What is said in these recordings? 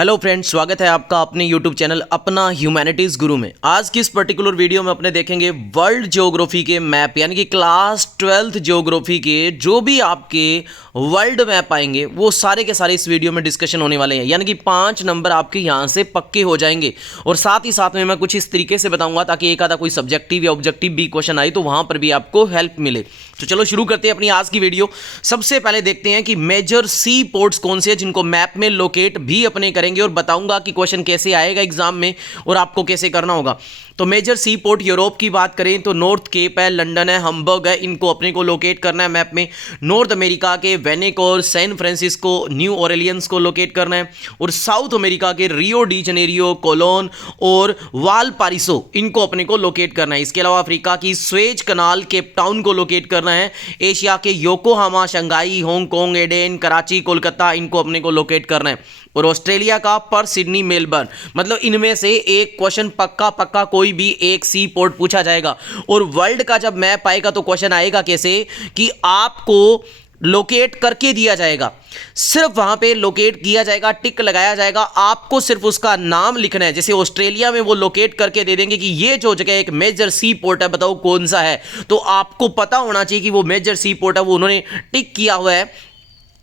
Hello friends, स्वागत है आपका अपने यूट्यूब चैनल अपना ह्यूमैनिटीज़ गुरु में। आज की इस पर्टिकुलर वीडियो में अपने देखेंगे वर्ल्ड ज्योग्राफी के मैप, यानी कि क्लास 12th ज्योग्राफी के जो भी आपके वर्ल्ड मैप आएंगे वो सारे के सारे इस वीडियो में डिस्कशन होने वाले हैं। यानी कि 5 नंबर आपके यहाँ से पक्के हो जाएंगे और साथ ही साथ में मैं कुछ इस तरीके से बताऊंगा ताकि एक आधा कोई सब्जेक्टिव या ऑब्जेक्टिव भी क्वेश्चन आए तो वहाँ पर भी आपको हेल्प मिले। तो चलो शुरू करते हैं अपनी आज की वीडियो। सबसे पहले देखते हैं कि मेजर सी पोर्ट्स कौन से हैं जिनको मैप में लोकेट भी अपने करेंगे और बताऊंगा कि क्वेश्चन कैसे आएगा एग्जाम में और आपको कैसे करना होगा। तो मेजर सी पोर्ट यूरोप की बात करें तो नॉर्थ केप है, लंदन है, हम्बर्ग है, इनको अपने को लोकेट करना है मैप में। नॉर्थ अमेरिका के वेनेकोर, सैन फ्रांसिस्को, न्यू ऑरलियंस को लोकेट करना है और साउथ अमेरिका के रियो डी जनेरियो, कोलोन और वालपारिसो इनको अपने को लोकेट करना है। इसके अलावा अफ्रीका की स्वेज कनाल, केप टाउन को लोकेट करना है। एशिया के Yokohama, Shanghai, Hong Kong, Aden, Karachi, Kolkata इनको अपने को लोकेट करना है। और ऑस्ट्रेलिया का पर सिडनी, मेलबर्न, मतलब इनमें से एक क्वेश्चन पक्का कोई भी एक सी पोर्ट पूछा जाएगा। और वर्ल्ड का जब मैप आएगा तो क्वेश्चन आएगा कैसे कि आपको लोकेट करके दिया जाएगा, सिर्फ वहां पे लोकेट किया जाएगा, टिक लगाया जाएगा, आपको सिर्फ उसका नाम लिखना है। जैसे ऑस्ट्रेलिया में वो लोकेट करके दे देंगे कि ये जो जगह एक मेजर सी पोर्ट है, बताओ कौन सा है, तो आपको पता होना चाहिए कि वो मेजर सी पोर्ट है, वो उन्होंने टिक किया हुआ है,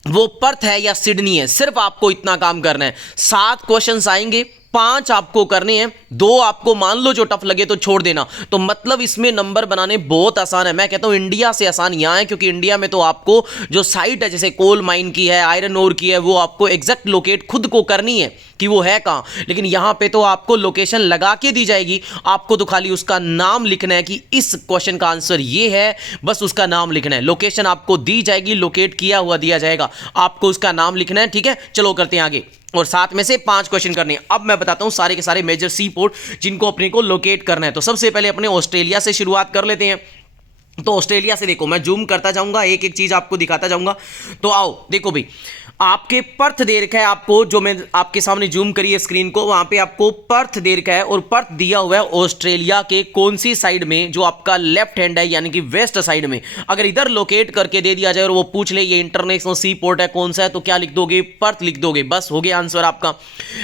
वो पर्थ है या सिडनी है। सिर्फ आपको इतना काम करना है। 7 क्वेश्चंस आएंगे, 5 आपको करने हैं, 2 आपको मान लो जो टफ लगे तो छोड़ देना। तो मतलब इसमें नंबर बनाने बहुत आसान है। मैं कहता हूं इंडिया से आसान यहां है क्योंकि इंडिया में तो आपको जो साइट है जैसे कोल माइन की है, आयरन ओर की है, वो आपको एग्जैक्ट लोकेट खुद को करनी है कि वो है कहां। लेकिन यहां पे तो आपको लोकेशन लगा के दी जाएगी, आपको तो खाली उसका नाम लिखना है कि इस क्वेश्चन का आंसर ये है, बस उसका नाम लिखना है। लोकेशन आपको दी जाएगी, लोकेट किया हुआ दिया जाएगा, आपको उसका नाम लिखना है। ठीक है, चलो करते हैं आगे। और 7 में से 5 क्वेश्चन करने हैं। अब मैं बताता हूं सारे के सारे मेजर सी पोर्ट जिनको अपने को लोकेट करना है। तो सबसे पहले अपने ऑस्ट्रेलिया से शुरुआत कर लेते हैं। तो ऑस्ट्रेलिया से देखो, मैं जूम करता जाऊंगा, एक एक चीज आपको दिखाता जाऊंगा। तो आओ देखो भाई, आपके पर्थ दे रखा है, आपको जो मैं आपके सामने जूम करिए स्क्रीन को, वहां पे आपको पर्थ दे रखा है और पर्थ दिया हुआ है ऑस्ट्रेलिया के कौन सी साइड में, जो आपका लेफ्ट हैंड है यानी कि वेस्ट साइड में। अगर इधर लोकेट करके दे दिया जाए और वो पूछ ले ये इंटरनेशनल सी पोर्ट है कौन सा है, तो क्या लिख दोगे? पर्थ लिख दोगे, बस हो गया आंसर आपका।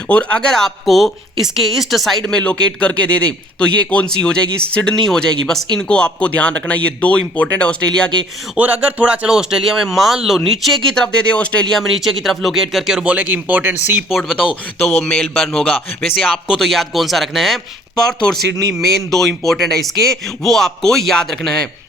और अगर आपको इसके ईस्ट साइड में लोकेट करके दे दे तो ये कौन सी हो जाएगी? सिडनी हो जाएगी। बस इनको आपको ध्यान रखना, ये 2 इंपॉर्टेंट है ऑस्ट्रेलिया के। और अगर थोड़ा चलो ऑस्ट्रेलिया में मान लो नीचे की तरफ दे दे, ऑस्ट्रेलिया में नीचे की तरफ लोकेट करके और बोले कि इंपॉर्टेंट सी पोर्ट बताओ, तो वो मेलबर्न होगा। वैसे आपको तो याद कौन सा रखना है? पर्थ और सिडनी मेन 2 इंपॉर्टेंट है इसके, वो आपको याद रखना है।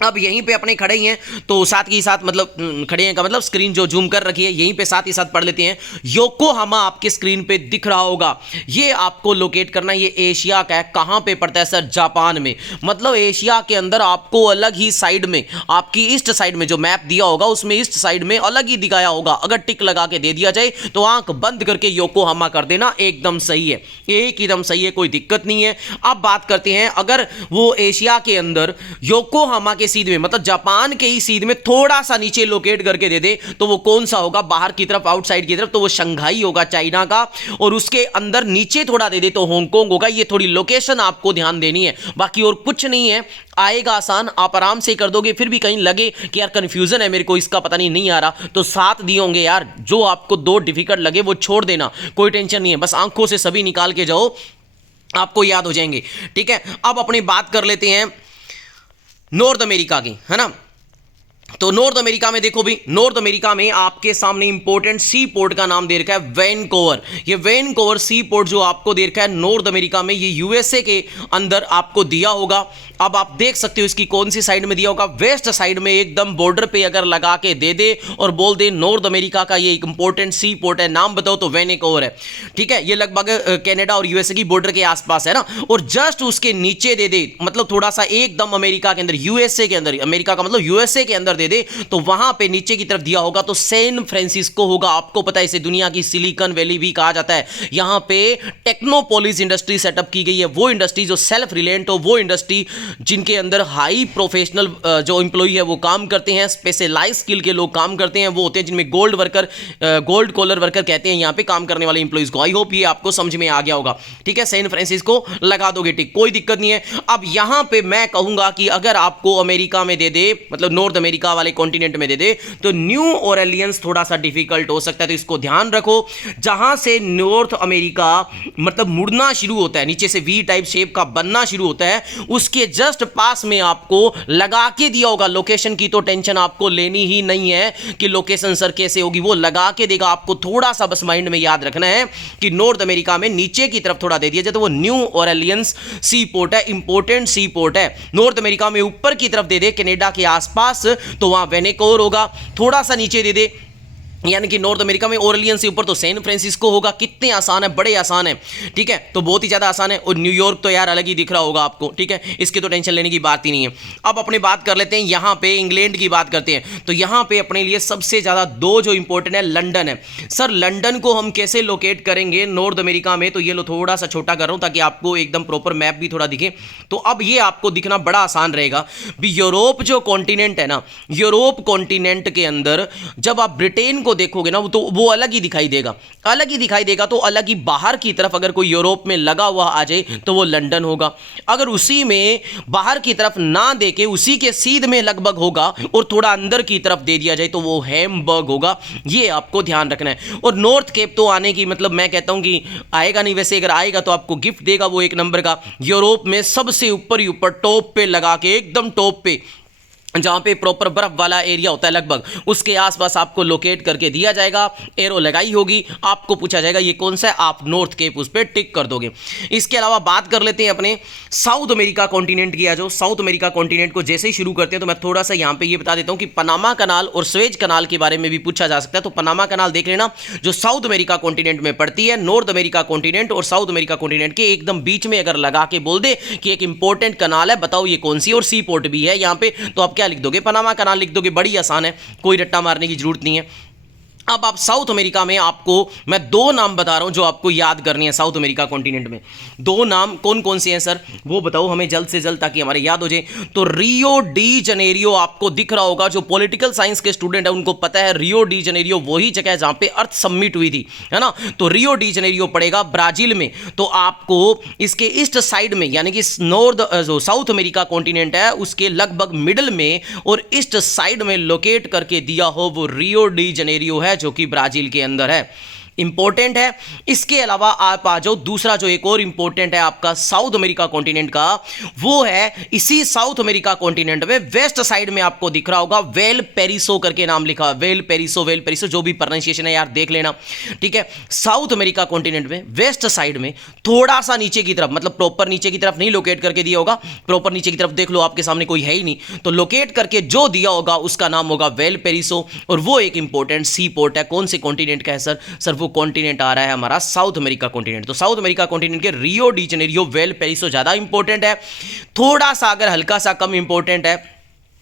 अब यहीं पे अपने खड़े ही हैं तो साथ ही साथ मतलब खड़े हैं का मतलब स्क्रीन जो जूम कर रखी है यहीं पे साथ ही साथ पढ़ लेते हैं। योकोहामा आपके स्क्रीन पे दिख रहा होगा, ये आपको लोकेट करना। ये एशिया का है, कहां पे पड़ता है सर? जापान में। मतलब एशिया के अंदर आपको अलग ही साइड में, आपकी ईस्ट साइड में जो मैप दिया होगा उसमें ईस्ट साइड में अलग ही दिखाया होगा। अगर टिक लगा के दे दिया जाए तो आंख बंद करके योकोहामा कर देना, एकदम सही है, एकदम सही है, कोई दिक्कत नहीं है। अब बात करते हैं, अगर वो एशिया के अंदर योकोहामा के सीध में, मतलब जापान के ही सीध में थोड़ा सा नीचे लोकेट करके दे दे तो वो कौन सा होगा? बाहर की तरफ, आउटसाइड की तरफ, तो वो शंघाई होगा चाइना का। और उसके अंदर नीचे थोड़ा दे दे तो हांगकांग होगा। ये थोड़ी लोकेशन आपको ध्यान देनी है, बाकी और कुछ नहीं है। आएगा आसान, आप आराम से कर दोगे। फिर भी कहीं लगे कि यार कंफ्यूजन है मेरे को, इसका पता नहीं आ रहा, तो 7 दिए होंगे यार, जो आपको 2 डिफिकल्ट लगे वो छोड़ देना, कोई टेंशन नहीं है। बस आंखों से सभी निकाल के जाओ, आपको याद हो जाएंगे। ठीक है, अब अपनी बात कर लेते हैं नॉर्थ अमेरिका की, है ना। तो नॉर्थ अमेरिका में देखो भी, नॉर्थ अमेरिका में आपके सामने इंपॉर्टेंट सी पोर्ट का नाम दे रखा है वैनकूवर। ये वैनकूवर सी पोर्ट जो आपको दे रखा है नॉर्थ अमेरिका में, ये यूएसए के अंदर आपको दिया होगा। अब आप देख सकते हो इसकी कौन सी साइड में दिया होगा? वेस्ट साइड में, एकदम बॉर्डर पे अगर लगा के दे दे और बोल दे नॉर्थ अमेरिका का ये एक इंपॉर्टेंट सी पोर्ट है, नाम बताओ, तो वैनकूवर है। ठीक है, ये लगभग कनाडा और यूएसए की बॉर्डर के आसपास है ना। और जस्ट उसके नीचे दे दे, मतलब थोड़ा सा एकदम अमेरिका के अंदर, यूएसए के अंदर, अमेरिका का मतलब यूएसए के अंदर दे दे, तो वहां पे नीचे की तरफ दिया होगा तो सैन फ्रांसिस्को होगा। आपको पता है इसे दुनिया की सिलिकॉन वैली भी कहा जाता है। यहां पे टेक्नोपोलिस इंडस्ट्री सेटअप की गई है, वो इंडस्ट्री जो सेल्फ रिलायंट हो, वो इंडस्ट्री जिनके अंदर हाई प्रोफेशनल जो एम्प्लॉय है वो काम करते हैं, स्पेशलाइज स्किल के लोग काम करते हैं, वो होते हैं जिनमें gold worker, gold collar worker कहते हैं यहां पे काम करने वाले एम्प्लॉइज को। आई होप ये आपको समझ में आ गया होगा। ठीक है, सैन फ्रांसिस्को लगा दोगे टिक, कोई दिक्कत नहीं है। अब यहां पे मैं कहूंगा कि अगर आपको अमेरिका में दे दे, मतलब नॉर्थ अमेरिका अफ्रीका वाले कॉन्टिनेंट में दे दे तो न्यू ऑरेलियंस थोड़ा सा डिफिकल्ट हो सकता है, तो इसको ध्यान रखो। जहां से नॉर्थ अमेरिका मतलब मुड़ना शुरू होता है, नीचे से वी टाइप शेप का बनना शुरू होता है, उसके जस्ट पास में आपको लगा के दिया होगा। लोकेशन की तो टेंशन आपको लेनी ही नहीं है कि लोकेशन सर कैसे होगी, वो लगा के देगा। आपको थोड़ा सा बस माइंड में याद रखना है कि नॉर्थ अमेरिका में नीचे की तरफ थोड़ा दे दिया जाए तो वो न्यू ऑरेलियंस सी पोर्ट है, इंपोर्टेंट सी पोर्ट है। नॉर्थ अमेरिका में ऊपर की तरफ दे दे कनाडा के आसपास तो वहां वेनेकोर होगा। थोड़ा सा नीचे दे दे यानी कि नॉर्थ अमेरिका में ओरलियन से ऊपर तो सैन फ्रांसिस्को होगा। कितने आसान है, बड़े आसान है, ठीक है, तो बहुत ही ज़्यादा आसान है। और न्यूयॉर्क तो यार अलग ही दिख रहा होगा आपको, ठीक है, इसकी तो टेंशन लेने की बात ही नहीं है। अब अपनी बात कर लेते हैं यहाँ पे इंग्लैंड की बात करते हैं। तो यहाँ पे अपने लिए सबसे ज़्यादा दो जो इंपॉर्टेंट है लंदन है। सर लंदन को हम कैसे लोकेट करेंगे नॉर्थ अमेरिका में, तो ये लो थोड़ा सा छोटा कर रहा हूँ ताकि आपको एकदम प्रॉपर मैप भी थोड़ा दिखे। तो अब ये आपको दिखना बड़ा आसान रहेगा भी। यूरोप जो कॉन्टिनेंट है ना, यूरोप कॉन्टिनेंट के अंदर जब आप ब्रिटेन को देखोगे ना तो वो अलग ही दिखाई देगा, अलग ही दिखाई देगा। तो अलग ही बाहर की तरफ अगर कोई यूरोप में लगा हुआ आ जाए तो वो लंदन होगा। अगर उसी में बाहर की तरफ ना देके उसी के सीध में लगभग होगा और थोड़ा अंदर की तरफ दे दिया जाए तो वो हैम्बर्ग होगा। ये आपको ध्यान रखना है। और नॉर्थ केप तो आने की मतलब मैं कहता हूं कि आएगा नहीं, वैसे अगर आएगा तो आपको गिफ्ट देगा वो एक नंबर का। यूरोप में सबसे ऊपर ही ऊपर टॉप पे लगा के, एकदम टॉप पे जहां पे प्रॉपर बर्फ वाला एरिया होता है लगभग उसके आसपास आपको लोकेट करके दिया जाएगा। एरो लगाई होगी, आपको पूछा जाएगा ये कौन सा है, आप नॉर्थ केप उस पर टिक कर दोगे। इसके अलावा बात कर लेते हैं अपने साउथ अमेरिका कॉन्टिनेंट की। जो साउथ अमेरिका कॉन्टिनेंट को जैसे ही शुरू करते हैं तो मैं थोड़ा सा यहां पे ये बता देता हूं कि पनामा कनाल और स्वेज कनाल के बारे में भी पूछा जा सकता है। तो पनामा कनाल देख लेना जो साउथ अमेरिका कॉन्टिनेंट में पड़ती है। नॉर्थ अमेरिका कॉन्टिनेंट और साउथ अमेरिका कॉन्टिनेंट के एकदम बीच में अगर लगा के बोल दे कि एक इंपॉर्टेंट कनाल है, बताओ ये कौन सी, और सी पोर्ट भी है यहां पे, तो आप क्या लिख दोगे, पनामा कनाल लिख दोगे। बड़ी आसान है, कोई रट्टा मारने की जरूरत नहीं है। अब आप साउथ अमेरिका में आपको मैं दो नाम बता रहा हूं जो आपको याद करनी है। साउथ अमेरिका कॉन्टिनेंट में दो नाम कौन कौन से हैं सर, वो बताओ हमें जल्द से जल्द ताकि हमारे याद हो जाए। तो रियो डी जनेरियो आपको दिख रहा होगा, जो पॉलिटिकल साइंस के स्टूडेंट है उनको पता है रियो डी जनेरियो वही जगह है जहां पे अर्थ समिट हुई थी, है ना। तो रियो डी जनेरियो पड़ेगा ब्राजील में। तो आपको इसके ईस्ट साइड में यानी कि नॉर्थ जो साउथ अमेरिका कॉन्टिनेंट है उसके लगभग मिडल में और ईस्ट साइड में लोकेट करके दिया हो वो रियो डी जनेरियो है जो कि ब्राजील के अंदर है। इंपॉर्टेंट है। इसके अलावा आप आ जाओ, दूसरा जो एक और इंपॉर्टेंट है आपका साउथ अमेरिका कॉन्टिनेंट का, वो है इसी साउथ अमेरिका कॉन्टिनेंट में वेस्ट साइड में आपको दिख रहा होगा वेल पेरिसो करके नाम लिखा, वेल पेरिसो जो भी प्रोनाउंसिएशन है यार देख लेना, ठीक है। साउथ अमेरिका कॉन्टिनेंट में वेस्ट साइड में थोड़ा सा नीचे की तरफ, मतलब प्रॉपर नीचे की तरफ नहीं लोकेट करके दिया होगा, प्रॉपर नीचे की तरफ देख लो आपके सामने कोई है ही नहीं, तो लोकेट करके जो दिया होगा उसका नाम होगा वेल पेरिसो। और वो एक इंपॉर्टेंट सी पोर्ट है। कौन से कॉन्टिनेंट का है सर वो कॉन्टिनेंट आ रहा है हमारा साउथ अमेरिका कॉन्टिनेंट। तो साउथ अमेरिका कॉन्टिनेंट के रियो डी जनेरियो वेल पेरिसो ज्यादा इंपॉर्टेंट है। थोड़ा सा अगर हल्का सा कम इंपॉर्टेंट है,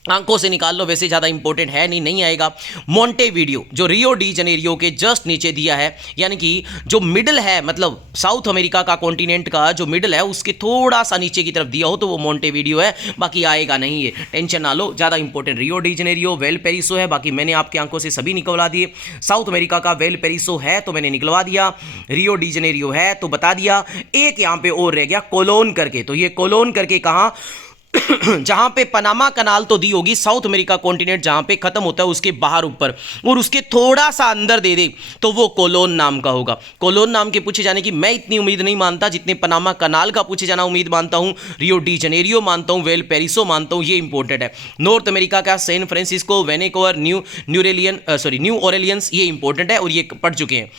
आंखों से निकाल लो, वैसे ज़्यादा इंपॉर्टेंट है नहीं आएगा। मोंटेवीडियो जो रियो डी जनेरियो के जस्ट नीचे दिया है, यानी कि जो मिडल है, मतलब साउथ अमेरिका का कॉन्टिनेंट का जो मिडल है उसके थोड़ा सा नीचे की तरफ दिया हो तो वो मोंटेवीडियो है, बाकी आएगा नहीं, ये टेंशन ना लो। ज़्यादा important Rio de Janeiro Valparaiso है, बाकी मैंने आपकी आंखों से सभी निकलवा दिए। साउथ अमेरिका का वेल पेरिसो है तो मैंने निकलवा दिया, रियो डी जनेरियो है तो बता दिया। एक यहाँ पे और रह गया कोलोन करके, तो ये कोलोन करके कहाँ जहां पे पनामा कनाल तो दी होगी, साउथ अमेरिका कॉन्टिनेंट जहां पे खत्म होता है उसके बाहर ऊपर और उसके थोड़ा सा अंदर दे दे तो वो कोलोन नाम का होगा। कोलोन नाम के पूछे जाने की मैं इतनी उम्मीद नहीं मानता जितने पनामा कनाल का पूछे जाना उम्मीद मानता हूं, रियो डी जनेरियो मानता हूं, वेल पेरिसो मानता हूं, ये इंपॉर्टेंट है। नॉर्थ अमेरिका का सैन फ्रांसिस्को, वेनेकोवर, न्यू ऑरेलियंस, ये इंपॉर्टेंट है और ये पढ़ चुके हैं,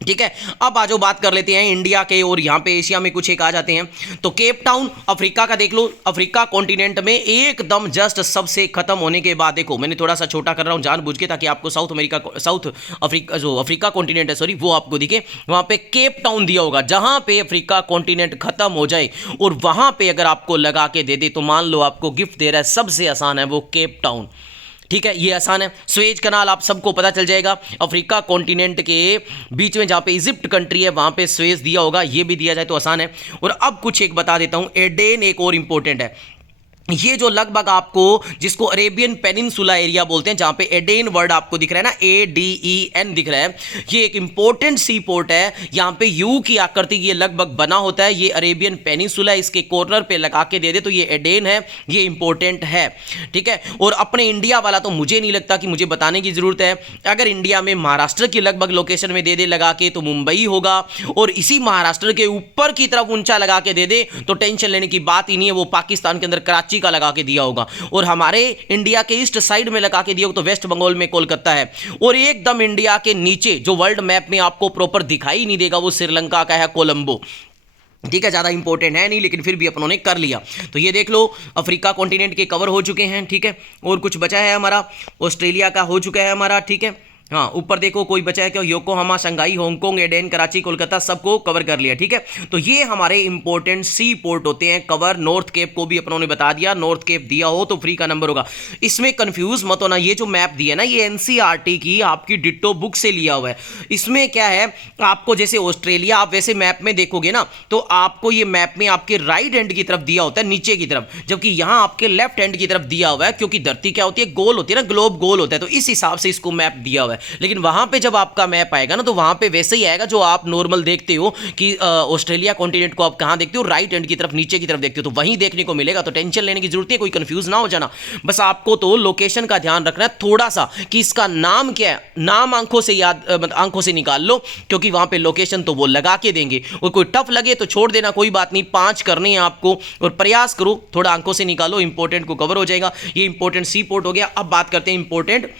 ठीक है। अब आज बात कर लेते हैं इंडिया के और यहाँ पे एशिया में कुछ एक आ जाते हैं। तो केप टाउन अफ्रीका का देख लो, अफ्रीका कॉन्टिनेंट में एकदम जस्ट सबसे खत्म होने के बाद, देखो मैंने थोड़ा सा छोटा कर रहा हूँ जानबूझ के ताकि आपको साउथ अफ्रीका जो अफ्रीका कॉन्टिनेंट है सॉरी वो आपको दिखे। वहाँ पे केप टाउन दिया होगा, जहाँ पे अफ्रीका कॉन्टिनेंट खत्म हो जाए और वहाँ पे अगर आपको लगा के दे दे तो मान लो आपको गिफ्ट दे रहा है, सबसे आसान है वो केप टाउन, ठीक है, ये आसान है। स्वेज कनाल आप सबको पता चल जाएगा, अफ्रीका कॉन्टिनेंट के बीच में जहाँ पे इजिप्ट कंट्री है वहाँ पे स्वेज दिया होगा, ये भी दिया जाए तो आसान है। और अब कुछ एक बता देता हूँ, एडेन एक और इंपॉर्टेंट है। ये जो लगभग आपको, जिसको अरेबियन पेनिनसुला एरिया बोलते हैं, जहां पे एडेन वर्ड आपको दिख रहा है ना, ADEN दिख रहा है, ये एक इंपॉर्टेंट सी पोर्ट है। यहां पे यू की आकृति ये लगभग बना होता है, ये अरेबियन पेनिनसुला, इसके कॉर्नर पे लगा के दे दे तो ये एडेन है, ये इंपॉर्टेंट है, ठीक है। और अपने इंडिया वाला तो मुझे नहीं लगता कि मुझे बताने की जरूरत है। अगर इंडिया में महाराष्ट्र की लगभग लोकेशन में दे दे लगा के तो मुंबई होगा, और इसी महाराष्ट्र के ऊपर की तरफ ऊंचा लगा के दे दे तो टेंशन लेने की बात ही नहीं है, वो पाकिस्तान के अंदर कराची का लगा के दिया होगा। और हमारे इंडिया के ईस्ट साइड में लगा के दिया होगा तो वेस्ट बंगाल में कोलकाता है। और एकदम इंडिया के नीचे जो वर्ल्ड मैप में आपको प्रॉपर दिखाई नहीं देगा वो श्रीलंका का है, कोलंबो, ठीक है। ज़्यादा इंपॉर्टेंट है नहीं, लेकिन फिर भी अपनों ने कर लिया। तो ये देख लो, अफ्रीका कॉन्टिनेंट के कवर हो चुके हैं, ठीक है। और कुछ बचा है हमारा, ऑस्ट्रेलिया का हो चुका है हमारा, ठीक है। हाँ, ऊपर देखो कोई बचा है क्या, Yokohama, Shanghai, Hong Kong, Aden, Karachi, Kolkata, सबको कवर कर लिया, ठीक है। तो ये हमारे इंपॉर्टेंट सी पोर्ट होते हैं कवर। नॉर्थ केप को भी अपनों ने बता दिया, नॉर्थ केप दिया हो तो फ्री का नंबर होगा। इसमें कंफ्यूज मत होना, ये जो मैप दिया है ना, ये एनसीईआरटी की आपकी डिट्टो बुक से लिया हुआ है। इसमें क्या है, आपको जैसे ऑस्ट्रेलिया आप वैसे मैप में देखोगे ना, तो आपको ये मैप में आपके राइट हैंड की तरफ दिया होता है, नीचे की तरफ, जबकि यहाँ आपके लेफ्ट हैंड की तरफ दिया हुआ है, क्योंकि धरती क्या होती है, गोल होती है ना, ग्लोब गोल होता है, तो इस हिसाब से इसको मैप दिया हुआ है। लेकिन वहां पे जब आपका मैप आएगा ना, तो वहां पे वैसे ही आएगा जो आप नॉर्मल देखते हो कि ऑस्ट्रेलिया कॉन्टिनेंट को आप कहां देखते हो, राइट हैंड की तरफ, नीचे की तरफ देखते हो, तो वहीं देखने को मिलेगा। तो टेंशन लेने की जरूरत है, कोई कंफ्यूज ना हो जाना। बस आपको तो लोकेशन का ध्यान रखना है थोड़ा सा कि इसका नाम क्या है, नाम आंखों से याद, आंखों से निकाल लो, क्योंकि वहां पे लोकेशन तो वो लगा के देंगे। और कोई टफ लगे तो छोड़ देना, कोई बात नहीं, 5 करने हैं आपको, और प्रयास करो थोड़ा आंखों से निकालो, इंपॉर्टेंट को कवर हो जाएगा। ये इंपॉर्टेंट सी पोर्ट हो गया। अब बात करते हैं इंपॉर्टेंट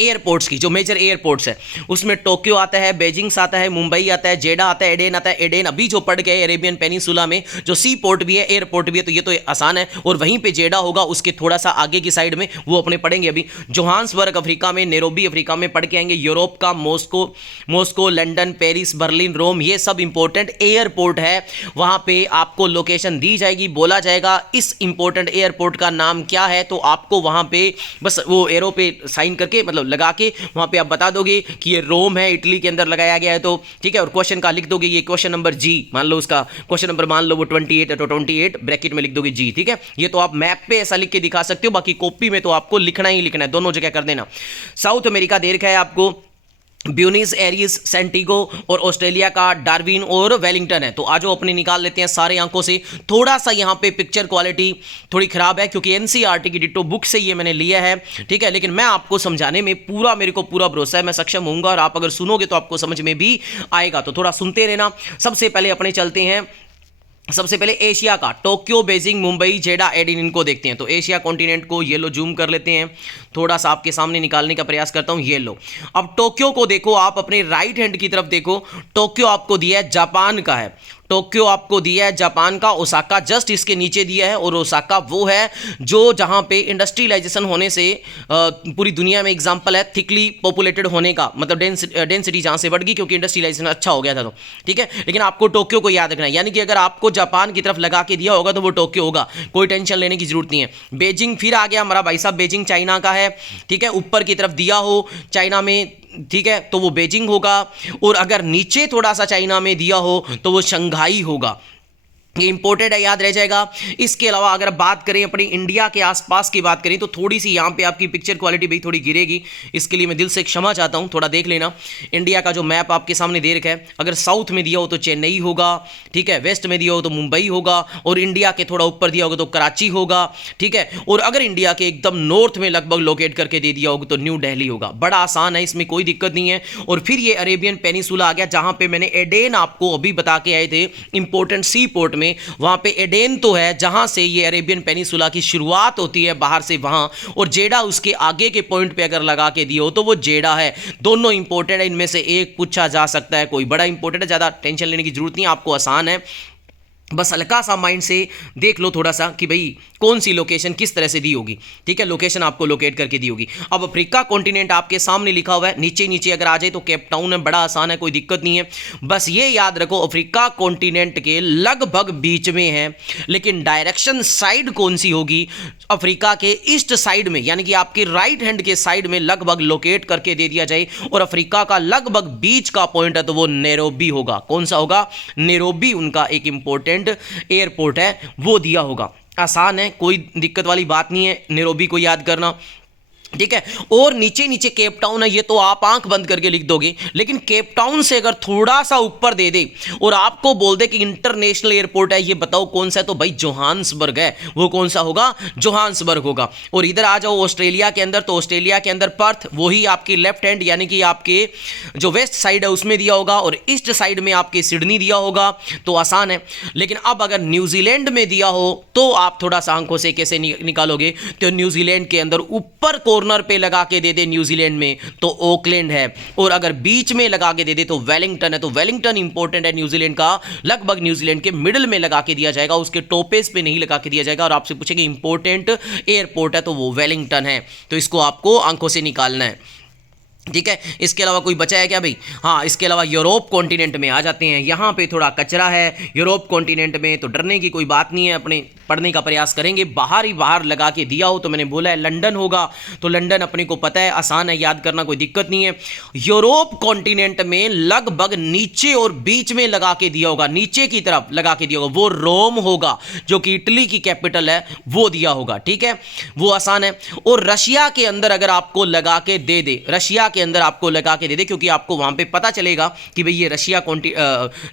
एयरपोर्ट्स की, जो मेजर एयरपोर्ट्स है उसमें टोक्यो आता है, बेजिंग्स आता है, मुंबई आता है, जेडा आता है, एडेन आता है। एडेन अभी जो पड़ गए अरेबियन पेनिनसुला में, जो सी पोर्ट भी है, एयरपोर्ट भी है, तो ये तो आसान है। और वहीं पे जेडा होगा, उसके थोड़ा सा आगे की साइड में, वो अपने पढ़ेंगे अभी। जोहान्सबर्ग अफ्रीका में, नैरोबी अफ्रीका में पढ़ के आएंगे। यूरोप का मॉस्को, लंदन, पेरिस, बर्लिन, रोम, ये सब इंपॉर्टेंट एयरपोर्ट है। वहां पे आपको लोकेशन दी जाएगी, बोला जाएगा इस इंपॉर्टेंट एयरपोर्ट का नाम क्या है, तो आपको वहां पे बस वो एरो पे साइन करके, मतलब लगा के, वहां पे आप बता दोगे कि ये रोम है, इटली के अंदर लगाया गया है, तो ठीक है। और क्वेश्चन का लिख दोगे, ये क्वेश्चन नंबर जी, मान लो उसका क्वेश्चन नंबर मान लो वो 28 है, तो 28 ब्रैकेट में लिख दोगे जी, ठीक है। ये तो आप मैप पे ऐसा लिख के दिखा सकते हो, बाकी कॉपी में तो आपको लिखना ही लिखना है, दोनों जगह कर देना। साउथ अमेरिका दे रखा है आपको, ब्यूनिस एरिस, सेंटिगो, और ऑस्ट्रेलिया का डार्विन और वेलिंगटन है। तो आज अपने निकाल लेते हैं सारे आंखों से। थोड़ा सा यहाँ पे पिक्चर क्वालिटी थोड़ी खराब है, क्योंकि एनसीईआरटी की डिट्टो बुक से ये मैंने लिया है, ठीक है। लेकिन मैं आपको समझाने में पूरा, मेरे को पूरा भरोसा है, मैं सक्षम होऊंगा, और आप अगर सुनोगे तो आपको समझ में भी आएगा। तो थोड़ा सुनते रहना। सबसे पहले अपने चलते हैं, सबसे पहले एशिया का, टोक्यो, बेजिंग, मुंबई, जेडा, एडिन, इनको देखते हैं। तो एशिया कॉन्टिनेंट को ये लो जूम कर लेते हैं, थोड़ा सा आपके सामने निकालने का प्रयास करता हूं, ये लो। अब टोक्यो को देखो, आप अपने राइट हैंड की तरफ देखो, टोक्यो आपको दिया है जापान का है, टोक्यो आपको दिया है जापान का, ओसाका जस्ट इसके नीचे दिया है। और ओसाका वो है जो जहां पे इंडस्ट्रियलाइजेशन होने से पूरी दुनिया में एग्जांपल है थिकली पॉपुलेटेड होने का, मतलब डेंसिटी जहां से बढ़ गई क्योंकि इंडस्ट्रियलाइजेशन अच्छा हो गया था, तो ठीक है। लेकिन आपको टोक्यो को याद रखना है, यानी कि अगर आपको जापान की तरफ लगा के दिया होगा तो वो टोक्यो होगा, कोई टेंशन लेने की जरूरत नहीं है। बेजिंग फिर आ गया हमारा भाई साहब, बेजिंग चाइना का है, ठीक है। ऊपर की तरफ दिया हो चाइना में, ठीक है, तो वो बेजिंग होगा। और अगर नीचे थोड़ा सा चाइना में दिया हो तो वो शंघाई होगा। ये इंपॉर्टेंट है, याद रह जाएगा। इसके अलावा अगर बात करें अपनी इंडिया के आसपास की बात करें, तो थोड़ी सी यहाँ पे आपकी पिक्चर क्वालिटी भी थोड़ी गिरेगी, इसके लिए मैं दिल से क्षमा चाहता हूँ, थोड़ा देख लेना। इंडिया का जो मैप आपके सामने दे रखा है, अगर साउथ में दिया हो तो चेन्नई होगा, ठीक है, वेस्ट में दिया हो तो मुंबई होगा, और इंडिया के थोड़ा ऊपर दिया होगा तो कराची होगा, ठीक है। और अगर इंडिया के एकदम नॉर्थ में लगभग लोकेट करके दे दिया होगा तो न्यू दिल्ली होगा। बड़ा आसान है, इसमें कोई दिक्कत नहीं है। और फिर ये अरेबियन पेनिनसुला आ गया, जहां पे मैंने एडेन आपको अभी बता के आए थे इंपॉर्टेंट सी पोर्ट में, वहां पे एडेन तो है जहां से ये अरेबियन पेनिनसुला की शुरुआत होती है बाहर से वहां, और जेडा उसके आगे के पॉइंट पे अगर लगा के दिए हो तो वो जेडा है। दोनों इंपॉर्टेंट है, इनमें से एक पूछा जा सकता है, कोई बड़ा इंपॉर्टेंट है, ज्यादा टेंशन लेने की जरूरत नहीं, आपको आसान है। बस हल्का सा माइंड से देख लो थोड़ा सा कि भाई कौन सी लोकेशन किस तरह से दी होगी, ठीक है, लोकेशन आपको लोकेट करके दी होगी। अब अफ्रीका कॉन्टिनेंट आपके सामने लिखा हुआ है, नीचे नीचे अगर आ जाए तो केप टाउन है, बड़ा आसान है, कोई दिक्कत नहीं है। बस ये याद रखो अफ्रीका कॉन्टिनेंट के लगभग बीच में है, लेकिन डायरेक्शन साइड कौन सी होगी, अफ्रीका के ईस्ट साइड में, यानी कि आपके राइट हैंड के साइड में लगभग लोकेट करके दे दिया जाए। और अफ्रीका का लगभग बीच का पॉइंट है तो वो नैरोबी होगा। कौन सा होगा? नैरोबी उनका एक इंपॉर्टेंट एयरपोर्ट है, वो दिया होगा। आसान है, कोई दिक्कत वाली बात नहीं है नैरोबी को याद करना, ठीक है। और नीचे नीचे केप टाउन है, ये तो आप आंख बंद करके लिख दोगे, लेकिन केप टाउन से अगर थोड़ा सा ऊपर दे दे और आपको बोल दे कि इंटरनेशनल एयरपोर्ट है, ये बताओ कौन सा है, तो भाई जोहान्सबर्ग है। वो कौन सा होगा? जोहान्सबर्ग होगा। और इधर आ जाओ ऑस्ट्रेलिया के अंदर, तो ऑस्ट्रेलिया के अंदर पर्थ, वही आपकी लेफ्ट हैंड यानी कि आपके जो वेस्ट साइड है उसमें दिया होगा, और ईस्ट साइड में आपके सिडनी दिया होगा, तो आसान है। लेकिन अब अगर न्यूजीलैंड में दिया हो तो आप थोड़ा सा आंखों से कैसे निकालोगे? तो न्यूजीलैंड के अंदर ऊपर कॉर्नर पे लगा के दे दे न्यूजीलैंड में तो ऑकलैंड है, और अगर बीच में लगा के दे दे तो वेलिंगटन है। तो वेलिंगटन इंपॉर्टेंट है न्यूजीलैंड का, लगभग न्यूजीलैंड के मिडिल में लगा के दिया जाएगा, उसके टॉपेज पे नहीं लगा के दिया जाएगा। और आपसे पूछेंगे इंपॉर्टेंट एयरपोर्ट है तो वो वेलिंगटन है, तो इसको आपको आंखों से निकालना है, ठीक है। इसके अलावा कोई बचा है क्या भाई? हाँ, इसके अलावा यूरोप कॉन्टिनेंट में आ जाते हैं। यहाँ पे थोड़ा कचरा है यूरोप कॉन्टिनेंट में, तो डरने की कोई बात नहीं है, अपने पढ़ने का प्रयास करेंगे। बाहर ही बाहर लगा के दिया हो तो मैंने बोला है लंदन होगा, तो लंदन अपने को पता है, आसान है, याद करना कोई दिक्कत नहीं है। यूरोप कॉन्टिनेंट में लगभग नीचे और बीच में लगा के दिया होगा, नीचे की तरफ लगा के दिया होगा, वो रोम होगा, जो कि इटली की कैपिटल है, वो दिया होगा, ठीक है, वो आसान है। और रशिया के अंदर अगर आपको लगा के दे दे, रशिया के अंदर आपको लगा के दे दे, क्योंकि आपको वहां पे पता चलेगा कि भाई ये रशिया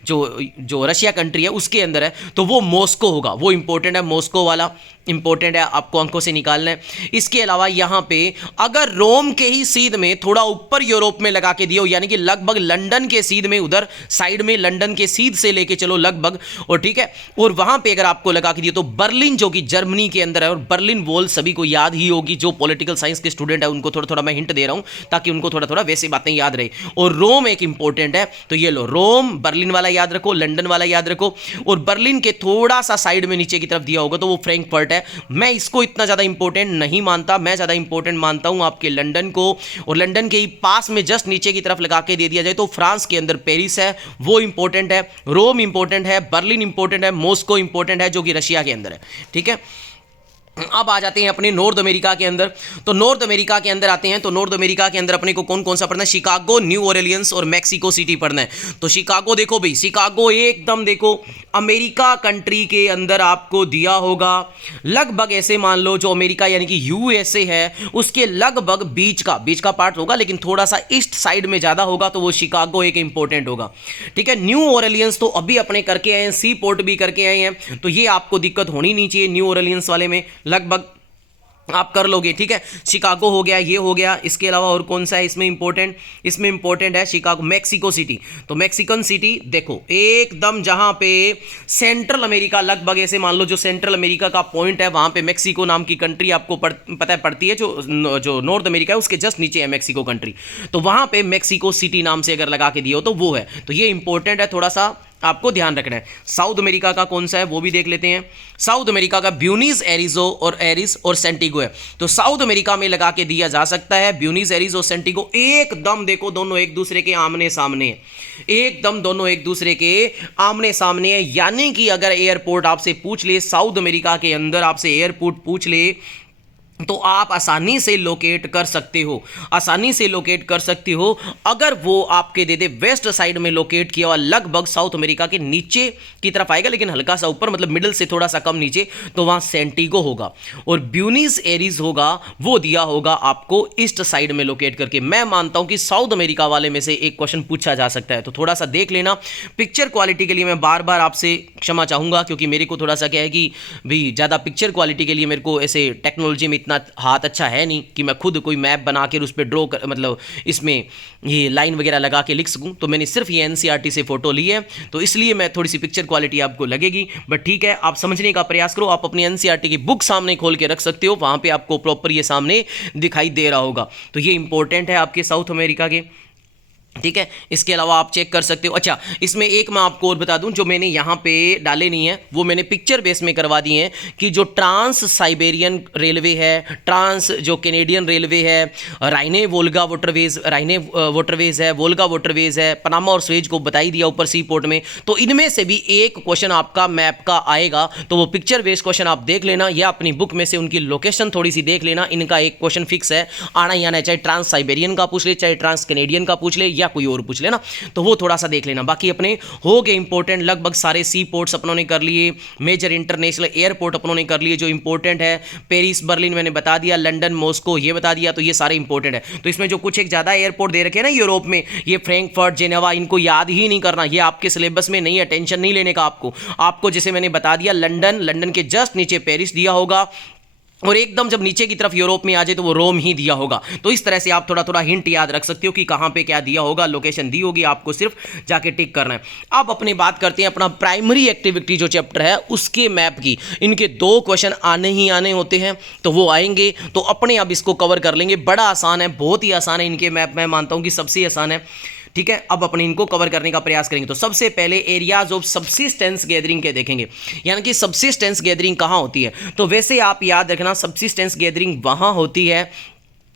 जो रशिया कंट्री है उसके अंदर है, तो वो मॉस्को होगा, वो इंपॉर्टेंट है, मॉस्को वाला इंपॉर्टेंट है, आपको अंकों से निकालना है। इसके अलावा यहां पे अगर रोम के ही सीध में थोड़ा ऊपर यूरोप में लगा के दियो, यानी कि लगभग लंदन के सीध में, उधर साइड में लंदन के सीध से लेके चलो लगभग, और ठीक है, और वहां पे अगर आपको लगा के दियो तो बर्लिन, जो कि जर्मनी के अंदर है, और बर्लिन वॉल सभी को याद ही होगी, जो पॉलिटिकल साइंस के स्टूडेंट है उनको थोड़ा थोड़ा मैं हिंट दे रहा हूं ताकि उनको थोड़ा थोड़ा वैसे बातें याद रहे। और रोम एक इंपॉर्टेंट है, तो ये लो, रोम, बर्लिन वाला याद रखो, लंदन वाला याद रखो, और बर्लिन के थोड़ा सा साइड में नीचे की तरफ दिया होगा तो वो फ्रैंकफर्ट है। मैं इसको इतना ज्यादा इंपॉर्टेंट नहीं मानता, मैं ज्यादा इंपॉर्टेंट मानता हूं आपके लंदन को, और लंदन के ही पास में जस्ट नीचे की तरफ लगा के दे दिया जाए तो फ्रांस के अंदर पेरिस है, वो इंपॉर्टेंट है, रोम इंपॉर्टेंट है, बर्लिन इंपॉर्टेंट है, मॉस्को इंपॉर्टेंट है, जो कि रशिया के अंदर है, ठीक है। अब आ जाते हैं अपने नॉर्थ अमेरिका के अंदर, तो नॉर्थ अमेरिका के अंदर आते हैं, तो नॉर्थ अमेरिका के अंदर अपने को कौन कौन सा पढ़ना है? शिकागो, न्यू ऑरलियंस और मैक्सिको सिटी पढ़ना है। तो शिकागो देखो भाई, शिकागो एकदम देखो अमेरिका कंट्री के अंदर आपको दिया होगा, लगभग ऐसे मान लो जो अमेरिका यानी कि यूएसए है उसके लगभग बीच का पार्ट होगा, लेकिन थोड़ा सा ईस्ट साइड में ज्यादा होगा, तो वो शिकागो एक इंपॉर्टेंट होगा, ठीक है। न्यू ऑरलियंस तो अभी अपने करके आए हैं, सी पोर्ट भी करके आए हैं, तो ये आपको दिक्कत होनी नहीं चाहिए न्यू ऑरलियंस वाले में, लगभग आप कर लोगे, ठीक है। शिकागो हो गया, ये हो गया। इसके अलावा और कौन सा है इसमें इंपॉर्टेंट? इसमें इंपॉर्टेंट है शिकागो, मैक्सिको सिटी। तो मैक्सिकन सिटी देखो एकदम जहां पे सेंट्रल अमेरिका, लगभग ऐसे मान लो जो सेंट्रल अमेरिका का पॉइंट है वहां पे मैक्सिको नाम की कंट्री आपको पता है पड़ती है, जो नॉर्थ अमेरिका है उसके जस्ट नीचे है मैक्सिको कंट्री, तो वहां पे मैक्सिको सिटी नाम से अगर लगा के दियो तो वो है, तो ये इंपॉर्टेंट है, थोड़ा सा आपको ध्यान रखना है। साउथ अमेरिका का कौन सा है वो भी देख लेते हैं। साउथ अमेरिका का ब्यूनिस एरिस और सेंटिगो है, तो साउथ अमेरिका में लगा के दिया जा सकता है ब्यूनिस एरिस और सेंटिगो। एकदम देखो दोनों एक दूसरे के आमने सामने है, एकदम दोनों एक दूसरे के आमने सामने है, यानी कि अगर एयरपोर्ट आपसे पूछ ले, साउथ अमेरिका के अंदर आपसे एयरपोर्ट पूछ ले, तो आप आसानी से लोकेट कर सकते हो, आसानी से लोकेट कर सकते हो। अगर वो आपके दे दे वेस्ट साइड में लोकेट किया हुआ, लगभग साउथ अमेरिका के नीचे की तरफ आएगा, लेकिन हल्का सा ऊपर, मतलब मिडिल से थोड़ा सा कम नीचे, तो वहां सेंटिगो होगा, और ब्यूनिस एरिस होगा, वो दिया होगा आपको ईस्ट साइड में लोकेट करके। मैं मानता हूं कि साउथ अमेरिका वाले में से एक क्वेश्चन पूछा जा सकता है, तो थोड़ा सा देख लेना। पिक्चर क्वालिटी के लिए मैं बार बार आपसे क्षमा चाहूंगा, क्योंकि मेरे को थोड़ा सा क्या है कि भाई ज़्यादा पिक्चर क्वालिटी के लिए मेरे को ऐसे टेक्नोलॉजी में हाथ अच्छा है नहीं कि मैं खुद कोई मैप बना के उस पर ड्रॉ कर, मतलब इसमें ये लाइन वगैरह लगा के लिख सकूं, तो मैंने सिर्फ ये एनसीईआरटी से फोटो ली है, तो इसलिए मैं थोड़ी सी पिक्चर क्वालिटी आपको लगेगी, बट ठीक है, आप समझने का प्रयास करो। आप अपनी एनसीईआरटी की बुक सामने खोल के रख सकते हो, वहां पे आपको प्रॉपर ये सामने दिखाई दे रहा होगा, तो ये इंपॉर्टेंट है आपके साउथ अमेरिका के, ठीक है। इसके अलावा आप चेक कर सकते हो। अच्छा, इसमें एक मैं आपको और बता दूं, जो मैंने यहाँ पे डाले नहीं है वो मैंने पिक्चर बेस में करवा दी हैं, कि जो ट्रांस साइबेरियन रेलवे है, ट्रांस जो कैनेडियन रेलवे है, राइने वोल्गा वाटरवेज है, वोल्गा वाटरवेज है, पनामा और स्वेज को बता ही दिया ऊपर सी पोर्ट में, तो इनमें से भी एक क्वेश्चन आपका मैप का आएगा, तो वो पिक्चर बेस्ड क्वेश्चन आप देख लेना, या अपनी बुक में से उनकी लोकेशन थोड़ी सी देख लेना, इनका एक क्वेश्चन फिक्स है, आना ही आना है, चाहे ट्रांस साइबेरियन का पूछ ले, चाहे ट्रांस कैनेडियन का पूछ ले, या कोई और पूछ लेना, तो वो थोड़ा सा देख लेना। बाकी अपने हो गए इंपॉर्टेंट लगभग सारे सी पोर्ट्स अपनों ने कर लिए, मेजर इंटरनेशनल एयरपोर्ट अपनों ने कर लिए जो इंपॉर्टेंट है, पेरिस बर्लिन मैंने बता दिया, लंदन मॉस्को ये बता दिया, तो ये सारे इंपॉर्टेंट है। तो इसमें जो कुछ एक ज़्यादा एयरपोर्ट दे रखे हैं ना यूरोप में, ये फ्रैंकफर्ट, जेनेवा, इनको याद ही नहीं करना, ये आपके सिलेबस में नहीं है, टेंशन नहीं लेने का आपको जैसे मैंने बता दिया लंदन के जस्ट नीचे पेरिस दिया होगा, और एकदम जब नीचे की तरफ यूरोप में आ जाए तो वो रोम ही दिया होगा। तो इस तरह से आप थोड़ा थोड़ा हिंट याद रख सकते हो कि कहाँ पे क्या दिया होगा, लोकेशन दी होगी, आपको सिर्फ जाके टिक करना है। अब अपनी बात करते हैं अपना प्राइमरी एक्टिविटी जो चैप्टर है उसके मैप की। इनके 2 क्वेश्चन आने ही आने होते हैं, तो वो आएंगे तो अपने अब इसको कवर कर लेंगे। बड़ा आसान है, बहुत ही आसान है इनके मैप, मैं मानता हूँ कि सबसे आसान है। ठीक है, अब अपने इनको कवर करने का प्रयास करेंगे। तो सबसे पहले एरियाज ऑफ सबसिस्टेंस गैदरिंग के देखेंगे, यानी कि सबसिस्टेंस गैदरिंग कहाँ होती है। तो वैसे आप याद रखना सबसिस्टेंस गैदरिंग वहाँ होती है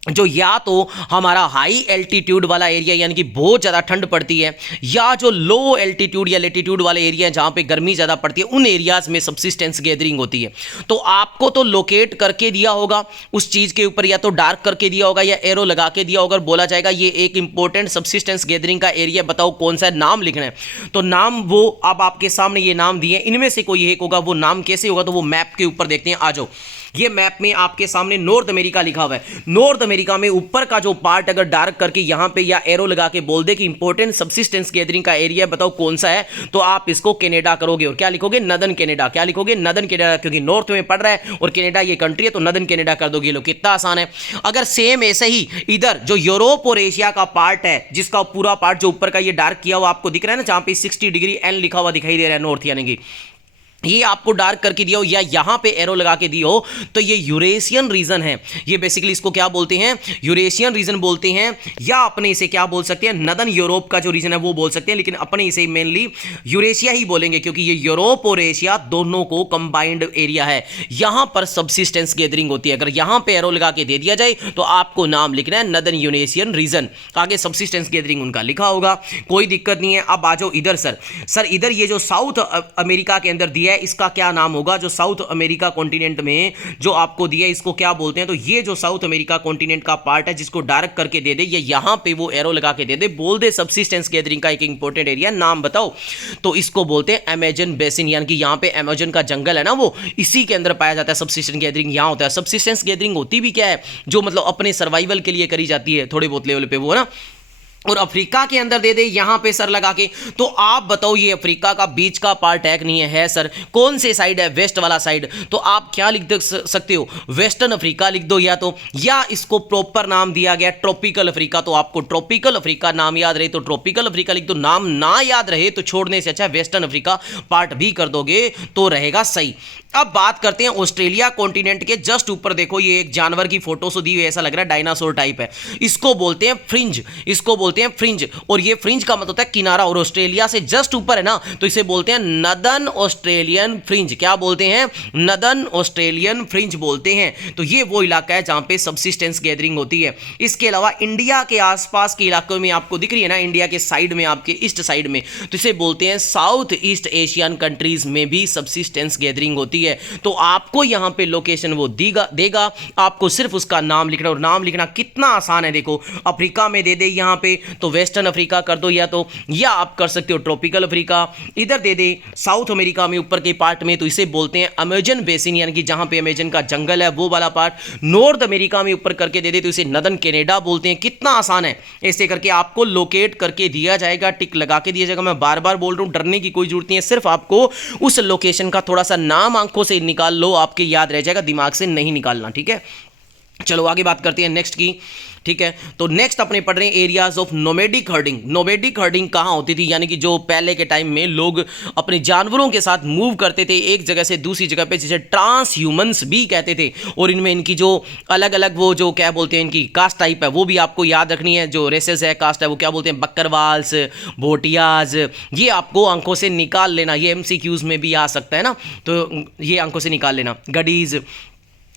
जो या तो हमारा हाई एल्टीट्यूड वाला एरिया यानी कि बहुत ज़्यादा ठंड पड़ती है, या जो लो एल्टीट्यूड या लेटीट्यूड वाले एरिया जहाँ पे गर्मी ज़्यादा पड़ती है, उन एरियाज़ में सबसिस्टेंस गैदरिंग होती है। तो आपको तो लोकेट करके दिया होगा उस चीज़ के ऊपर, या तो डार्क करके दिया होगा या एरो लगा के दिया होगा, बोला जाएगा ये एक इंपॉर्टेंट सबसिस्टेंस गैदरिंग का एरिया, बताओ कौन सा नाम लिखना है। तो नाम वो अब आपके सामने ये नाम दिए, इनमें से कोई एक होगा। वो नाम कैसे होगा तो वो मैप के ऊपर देखते हैं, आ जाओ। ये मैप में आपके सामने नॉर्थ अमेरिका लिखा हुआ है। नॉर्थ अमेरिका में ऊपर का जो पार्ट अगर डार्क करके यहां पे या एरो लगा के बोल दे कि इंपॉर्टेंट सबसिस्टेंस गैदरिंग का एरिया बताओ कौन सा है, तो आप इसको कनाडा करोगे। और क्या लिखोगे? Northern Canada. क्या लिखोगे? नदन कनाडा, क्योंकि नॉर्थ में पड़ रहा है और कनाडा ये कंट्री है, तो नदन कनाडा कर दोगे। लो कितना आसान है। अगर सेम ऐसे ही इधर जो यूरोप और एशिया का पार्ट है, जिसका पूरा पार्ट जो ऊपर का ये डार्क किया हुआ आपको दिख रहा है ना, जहां पे 60 डिग्री एन लिखा हुआ दिखाई दे रहा है नॉर्थ, यानी कि ये आपको डार्क करके दिया हो या यहां पे एरो लगा के दिया हो, तो ये यूरेशियन रीजन है। ये बेसिकली इसको क्या बोलते हैं? यूरेशियन रीजन बोलते हैं, या अपने इसे क्या बोल सकते हैं? नदन यूरोप का जो रीजन है वो बोल सकते हैं, लेकिन अपने इसे मेनली यूरेशिया ही बोलेंगे, क्योंकि ये यूरोप और एशिया दोनों को कंबाइंड एरिया है। यहां पर सबसिस्टेंस गैदरिंग होती है। अगर यहां पे एरो लगा के दे दिया जाए तो आपको नाम लिखना है नदन यूरेशियन रीजन, आगे सबसिस्टेंस गैदरिंग उनका लिखा होगा, कोई दिक्कत नहीं है। अब आ जाओ इधर। सर इधर ये जो साउथ अमेरिका के अंदर दिया है, इसका क्या नाम होगा? जो साउथ अमेरिका कॉन्टिनेंट में जो आपको दिया है, इसको क्या बोलते हैं? तो ये जो साउथ अमेरिका कॉन्टिनेंट का पार्ट है, जिसको डार्क करके दे दे, ये यहां पे वो एरो लगा के दे दे, बोल दे सबसिस्टेंस गैदरिंग का एक इंपॉर्टेंट एरिया, नाम बताओ, तो इसको बोलते हैं अमेजन बेसिन। यानी कि यहां पे अमेजन का जंगल है ना, वो इसी के अंदर पाया जाता है। सबसिस्टेंस गैदरिंग यहां होता है। सबसिस्टेंस गैदरिंग होती भी क्या है? जो मतलब अपने सर्वाइवल के लिए करी जाती है थोड़े बहुत लेवल पे, वो ना। और अफ्रीका के अंदर दे दे यहां पे सर लगा के, तो आप बताओ ये अफ्रीका का बीच का पार्ट है कि नहीं है सर? कौन से साइड है? वेस्ट वाला साइड। तो आप क्या लिख सकते हो? वेस्टर्न अफ्रीका लिख दो, या इसको प्रॉपर नाम दिया गया ट्रॉपिकल अफ्रीका, तो आपको ट्रॉपिकल अफ्रीका नाम याद रहे तो ट्रॉपिकल अफ्रीका लिख दो। नाम ना याद रहे तो छोड़ने से अच्छा वेस्टर्न अफ्रीका पार्ट भी कर दोगे तो रहेगा सही। अब बात करते हैं ऑस्ट्रेलिया कॉन्टिनेंट के जस्ट ऊपर। देखो ये एक जानवर की फोटो सो दी हुई, ऐसा लग रहा है डायनासोर टाइप है। इसको बोलते हैं फ्रिंज, इसको बोलते हैं फ्रिंज। और ये फ्रिंज का मतलब होता है किनारा, और ऑस्ट्रेलिया से जस्ट ऊपर है ना, तो इसे बोलते हैं नदन ऑस्ट्रेलियन फ्रिंज। क्या बोलते हैं? नदन ऑस्ट्रेलियन फ्रिंज बोलते हैं। तो ये वो इलाका है जहां पे सबसिस्टेंस गैदरिंग होती है। इसके अलावा इंडिया के आसपास के इलाकों में आपको दिख रही है ना, इंडिया के साइड में, आपके ईस्ट साइड में, तो इसे बोलते हैं साउथ ईस्ट एशियन कंट्रीज में भी सबसिस्टेंस गैदरिंग होती है। तो आपको यहां पे लोकेशन वो देगा, आपको सिर्फ उसका नाम लिखना। और नाम लिखना कितना आसान है, देखो अफ्रीका में दे दे यहां पे तो वेस्टर्न अफ्रीका कर दो, या आप कर सकते हो ट्रॉपिकल अफ्रीका। इधर दे दे साउथ अमेरिका में ऊपर के पार्ट में, तो इसे बोलते हैं अमेजन बेसिन, यानी कि जहां पे अमेजन का जंगल है वो वाला पार्ट। नॉर्थ अमेरिका में ऊपर करके दे दे तो इसे नदन कनाडा बोलते हैं। कितना आसान है, ऐसे करके आपको लोकेट करके दिया जाएगा, टिक लगा के दिया जाएगा। मैं बार बार बोल रहा हूं, डरने की कोई जरूरत नहीं है, सिर्फ आपको उस लोकेशन का थोड़ा सा नाम आंखों से निकाल लो, आपके याद रह जाएगा, दिमाग से नहीं निकालना। ठीक है, चलो आगे बात करते हैं नेक्स्ट की। ठीक है, तो नेक्स्ट अपने पढ़ रहे हैं areas of nomadic herding. Nomadic herding कहाँ होती थी? यानी कि जो पहले के टाइम में लोग अपने जानवरों के साथ मूव करते थे एक जगह से दूसरी जगह पे, जिसे ट्रांस ह्यूमंस भी कहते थे। और इनमें इनकी जो अलग अलग वो जो क्या बोलते हैं इनकी कास्ट टाइप है, वो भी आपको याद रखनी है। जो रेसेस है, कास्ट है, वो क्या बोलते हैं? बकरवाल्स, भोटियाज। ये आपको आंखों से निकाल लेना, ये MCQs में भी आ सकता है ना, तो ये आंखों से निकाल लेना। गडीज,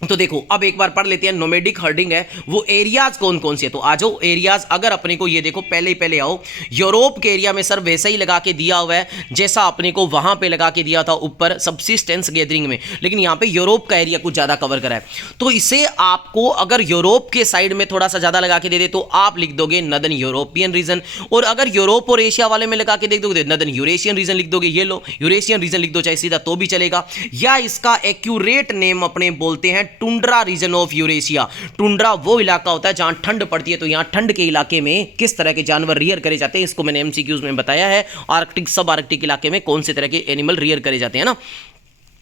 तो देखो अब एक बार पढ़ लेते हैं, नोमैडिक हर्डिंग है वो एरियाज कौन कौन से है। तो आ जाओ एरियाज, अगर अपने को ये देखो पहले आओ, यूरोप के एरिया में सर वैसा ही लगा के दिया हुआ है जैसा अपने को वहां पे लगा के दिया था ऊपर सबसिस्टेंस गैदरिंग में, लेकिन यहां पे यूरोप का एरिया कुछ ज्यादा कवर करा है। तो इसे आपको अगर यूरोप के साइड में थोड़ा सा ज्यादा लगा के दे दे तो आप लिख दोगे नदर्न यूरोपियन रीजन, और अगर यूरोप और एशिया वाले में लगा के देख दोगे नदर्न यूरेशियन रीजन लिख दोगे। ये लो यूरेशियन रीजन लिख दो चाहे सीधा तो भी चलेगा, या इसका एक्यूरेट नेम अपने बोलते हैं tundra region of Eurasia. Tundra वो इलाका होता है जहां ठंड पड़ती है, तो यहां ठंड के इलाके में किस तरह के जानवर रियर करे जाते हैं इसको मैंने एमसीक्यूज में बताया है। आर्कटिक सब आर्कटिक इलाके में कौन से तरह के एनिमल रियर करे जाते हैं ना,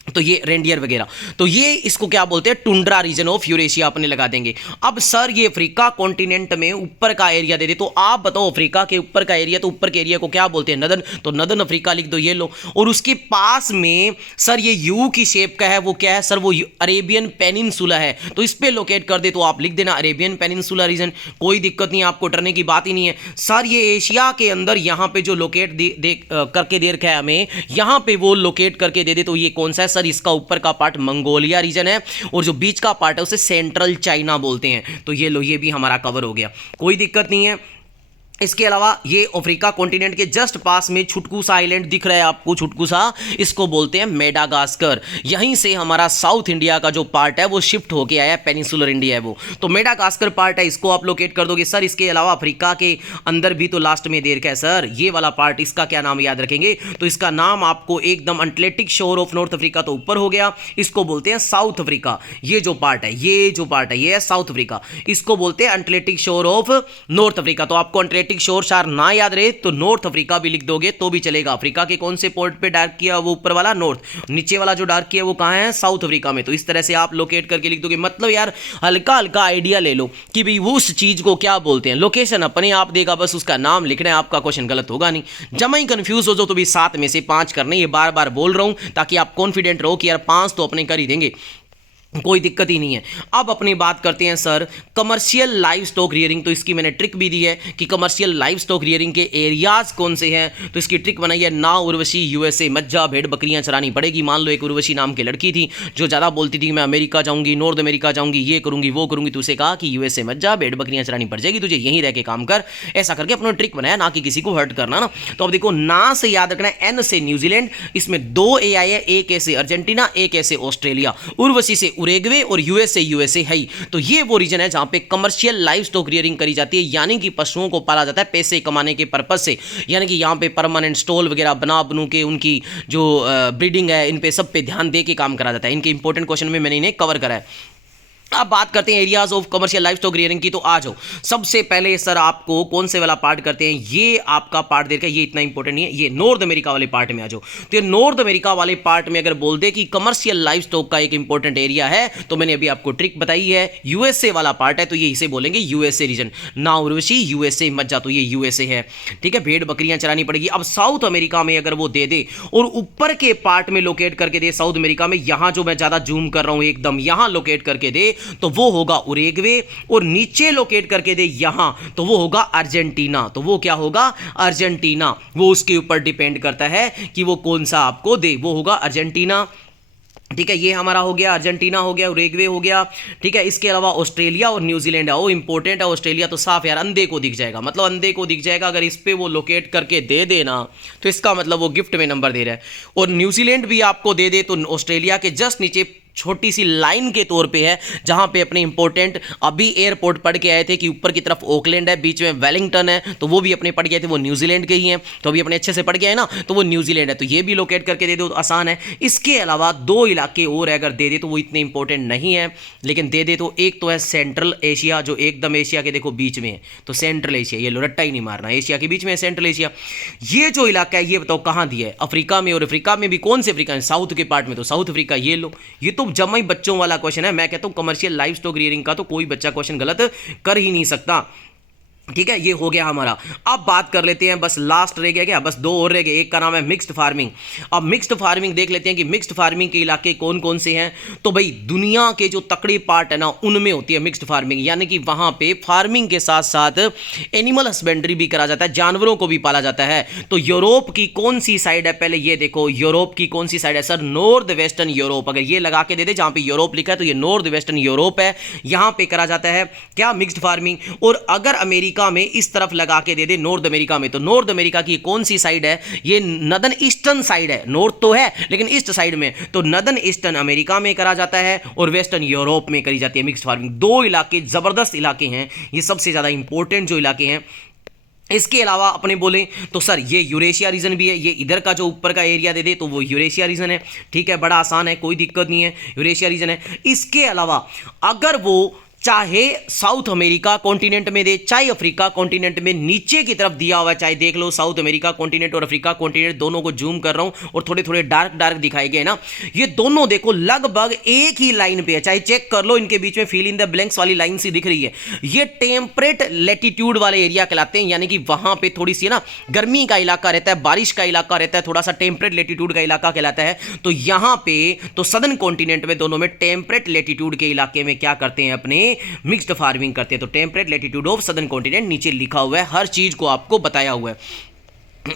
तो ये रेंडियर वगैरह, तो ये इसको क्या बोलते हैं टुंड्रा रीजन ऑफ यूरेशिया अपने लगा देंगे। अब सर ये अफ्रीका कॉन्टिनेंट में ऊपर का एरिया दे दे, तो आप बताओ अफ्रीका के ऊपर का एरिया, तो ऊपर के एरिया को क्या बोलते हैं नदर्न, तो नदर्न अफ्रीका लिख दो। ये लो, और उसके पास में सर ये यू की शेप का है वो क्या है सर, वो अरेबियन पेनिनसुला है, तो इस पे लोकेट कर दे तो आप लिख देना अरेबियन पेनिनसुला रीजन, कोई दिक्कत नहीं, आपको डरने की बात ही नहीं है। सर ये एशिया के अंदर यहाँ पे जो लोकेट करके दे रखा है हमें, यहाँ पे वो लोकेट करके दे दे तो ये कौन सा है सर, इसका ऊपर का पार्ट मंगोलिया रीजन है, और जो बीच का पार्ट है उसे सेंट्रल चाइना बोलते हैं। तो ये लो, ये भी हमारा कवर हो गया, कोई दिक्कत नहीं है। इसके अलावा ये अफ्रीका कॉन्टिनेंट के जस्ट पास में छुटकू सा आइलैंड दिख रहा है आपको, छुटकू सा, इसको बोलते हैं मेडागास्कर। यहीं से हमारा साउथ इंडिया का जो पार्ट है वो शिफ्ट होके आया है, पेनिनसुलर इंडिया है वो, तो मेडागास्कर पार्ट है, इसको आप लोकेट कर दोगे सर। इसके अलावा अफ्रीका के अंदर भी तो लास्ट में देर का है सर ये वाला पार्ट, इसका क्या नाम याद रखेंगे, तो इसका नाम आपको एकदम अटलांटिक शोर ऑफ नॉर्थ अफ्रीका तो ऊपर हो गया, इसको बोलते हैं साउथ अफ्रीका। ये जो पार्ट है, ये जो पार्ट है, ये है साउथ अफ्रीका, इसको बोलते हैं अटलांटिक शोर ऑफ नॉर्थ अफ्रीका। तो आपको अटलांटिक शोर शार ना याद रहे तो नॉर्थ अफ्रीका भी लिख दोगे तो भी चलेगा। अफ्रीका के कौन से पोर्ट पे डार्क किया वो ऊपर वाला नॉर्थ, नीचे वाला जो डार्क किया वो कहां है साउथ अफ्रीका में, तो इस तरह से आप लोकेट करके लिख दोगे। मतलब यार हल्का हल्का आइडिया ले लो कि भाई वो उस चीज को क्या बोलते हैं, लोकेशन अपने आप देगा, बस उसका नाम लिखना है, आपका क्वेश्चन गलत होगा नहीं। जमा ही कंफ्यूज हो जाओ तो भी 7 में से 5 करने, ये बार बार बोल रहा हूं ताकि आप कॉन्फिडेंट रहो कि यार 5 तो अपने कर ही देंगे, कोई दिक्कत ही नहीं है। अब अपनी बात करते हैं sir commercial live stock rearing, तो इसकी मैंने ट्रिक भी दी है कि कमर्शियल लाइव स्टॉक रियरिंग के एरियाज कौन से हैं, तो इसकी ट्रिक बनाई है ना उर्वशी यूएसए, मज्जा भेड़ बकरियां चरानी पड़ेगी। मान लो एक उर्वशी नाम की लड़की थी जो ज़्यादा बोलती थी मैं अमेरिका जाऊंगी, नॉर्थ अमेरिका जाऊंगी, ये करूंगी वो करूंगी, तो उसे कहा कि यूएसए मज्जा भेड़ बकरियां चरानी पड़ जाएगी, तुझे यहीं रह के काम कर, ऐसा करके अपना ट्रिक बनाया, ना कि किसी को हर्ट करना ना। तो अब देखो ना से याद रखना है, एन से न्यूजीलैंड, इसमें 2 ए आए हैं, एक ऐसे अर्जेंटीना एक ऐसे ऑस्ट्रेलिया, उर्वशी से उरेग्वे और यूएसए है। तो ये वो रीजन है जहां पे कमर्शियल लाइव स्टॉक रियरिंग करी जाती है, यानी कि पशुओं को पाला जाता है पैसे कमाने के पर्पस से, यानी कि यहां पे परमानेंट स्टॉल वगैरह बनू के उनकी जो ब्रीडिंग है इन पे सब पे ध्यान दे के काम करा जाता है। इनके इंपॉर्टेंट क्वेश्चन में मैंने इन्हें कवर करा है। अब बात करते हैं areas of commercial live stock rearing की, तो आ जाओ सबसे पहले सर आपको कौन से वाला पार्ट करते हैं, ये आपका पार्ट देखा, ये इतना इंपॉर्टेंट नहीं है, ये नॉर्थ अमेरिका वाले पार्ट में आ जाओ। तो ये नॉर्थ अमेरिका वाले पार्ट में अगर बोल दे कि कमर्शियल लाइव स्टॉक का एक इंपॉर्टेंट एरिया है, तो मैंने अभी आपको ट्रिक बताई है, यूएसए वाला पार्ट है तो ये इसे बोलेंगे यूएसए रीजन, ना उर्वशी यूएसए मज्जा, तो ये यूएसए है, ठीक है, भेड़ बकरियां चरानी पड़ेगी। अब साउथ अमेरिका में अगर वो दे दे और ऊपर के पार्ट में लोकेट करके दे, साउथ अमेरिका में यहां जो मैं ज्यादा जूम कर रहा हूं एकदम यहां लोकेट करके दे, तो वो होगा उरेग्वे, और नीचे लोकेट करके दे यहां तो वो होगा अर्जेंटीना, तो वो क्या होगा अर्जेंटीना, वो उसके ऊपर डिपेंड करता है कि वो कौन सा आपको दे, वो होगा अर्जेंटीना, ठीक है। ये हमारा हो गया अर्जेंटीना, हो गया उरेग्वे हो गया, ठीक है। इसके अलावा ऑस्ट्रेलिया और न्यूजीलैंड है, वो इंपॉर्टेंट है। ऑस्ट्रेलिया तो साफ यार अंधे को दिख जाएगा, मतलब अंधे को दिख जाएगा, अगर इस पे वो लोकेट करके दे देना तो इसका मतलब वो गिफ्ट में नंबर दे रहा है। और न्यूजीलैंड भी आपको दे दे तो ऑस्ट्रेलिया के जस्ट नीचे छोटी सी लाइन के तौर पे है, जहां पे अपने इंपॉर्टेंट अभी एयरपोर्ट पढ़ के आए थे कि ऊपर की तरफ ऑकलैंड है, बीच में वेलिंगटन है, तो वो भी अपने पढ़ गए थे, वो न्यूजीलैंड के ही हैं, तो अभी अपने अच्छे से पढ़ गए हैं ना, तो वो न्यूजीलैंड है, तो ये भी लोकेट करके दे दो तो आसान है। इसके अलावा 2 इलाके और अगर दे दे तो वो इतने इंपॉर्टेंट नहीं है, लेकिन दे दे तो एक तो है सेंट्रल एशिया, जो एकदम एशिया के देखो बीच में है, तो सेंट्रल एशिया, ये लो रट्टा ही नहीं मारना, एशिया के बीच में है सेंट्रल एशिया। ये जो इलाका है ये बताओ कहां दिया है, अफ्रीका में, और अफ्रीका में भी कौन से अफ्रीका है, साउथ के पार्ट में, तो साउथ अफ्रीका, ये लो, ये तो जमा ही बच्चों वाला क्वेश्चन है। मैं कहता हूं कमर्शियल लाइव स्टॉक रियरिंग का तो कोई बच्चा क्वेश्चन गलत कर ही नहीं सकता। ठीक है, ये हो गया हमारा। अब बात कर लेते हैं, बस लास्ट रह गया क्या, बस दो और रह गए। एक का नाम है मिक्स्ड फार्मिंग। अब मिक्स्ड फार्मिंग देख लेते हैं कि मिक्स्ड फार्मिंग के इलाके कौन कौन से हैं। तो भाई दुनिया के जो तकड़े पार्ट है ना उनमें होती है मिक्स्ड फार्मिंग, यानी कि वहां पे फार्मिंग के साथ साथ एनिमल हस्बेंड्री भी करा जाता है, जानवरों को भी पाला जाता है। तो यूरोप की कौन सी साइड है, पहले ये देखो यूरोप की कौन सी साइड है सर, नॉर्थ वेस्टर्न यूरोप। अगर ये लगा के दे दे जहां पे यूरोप लिखा है तो ये नॉर्थ वेस्टर्न यूरोप है, यहां पे करा जाता है क्या, मिक्स्ड फार्मिंग। और अगर अमेरिका में इस तरफ लगा के दे दे नॉर्थ अमेरिका में, तो नॉर्थ अमेरिका की कौन सी साइड है, ये नदर्न ईस्टर्न साइड है, नॉर्थ तो है लेकिन ईस्ट साइड में, तो नदर्न ईस्टर्न अमेरिका में करा जाता है और वेस्टर्न यूरोप में करी जाती है मिक्स्ड फार्मिंग। दो इलाके जबरदस्त इलाके हैं, ये सबसे ज्यादा इंपॉर्टेंट जो इलाके हैं। इसके अलावा अपने बोले तो सर ये यूरेशिया रीजन भी है, ये इधर का जो ऊपर का एरिया दे दे तो वो यूरेशिया रीजन है। ठीक है, बड़ा आसान है, कोई दिक्कत नहीं है, यूरेशिया रीजन है। इसके अलावा अगर वो चाहे साउथ अमेरिका कॉन्टिनेंट में दे, चाहे अफ्रीका कॉन्टिनेंट में नीचे की तरफ दिया हुआ है, चाहे देख लो साउथ अमेरिका कॉन्टिनेंट और अफ्रीका कॉन्टिनेंट दोनों को जूम कर रहा हूं और थोड़े थोड़े डार्क डार्क दिखाए गए ना, ये दोनों देखो लगभग एक ही लाइन पे है, चाहे चेक कर लो, इनके बीच में फिल इन द ब्लैंक्स वाली लाइन सी दिख रही है। ये टेम्परेट लैटिट्यूड वाले एरिया कहलाते हैं, यानी कि वहां पे थोड़ी सी ना गर्मी का इलाका रहता है, बारिश का इलाका रहता है, थोड़ा सा टेम्परेट लैटिट्यूड का इलाका कहलाता है। तो यहां पे तो सदर्न कॉन्टिनेंट में दोनों में टेम्परेट लैटिट्यूड के इलाके में क्या करते हैं, अपने मिक्स्ड फार्मिंग करते हैं। तो temperate latitude of southern continent नीचे लिखा हुआ है, हर चीज को आपको बताया हुआ है।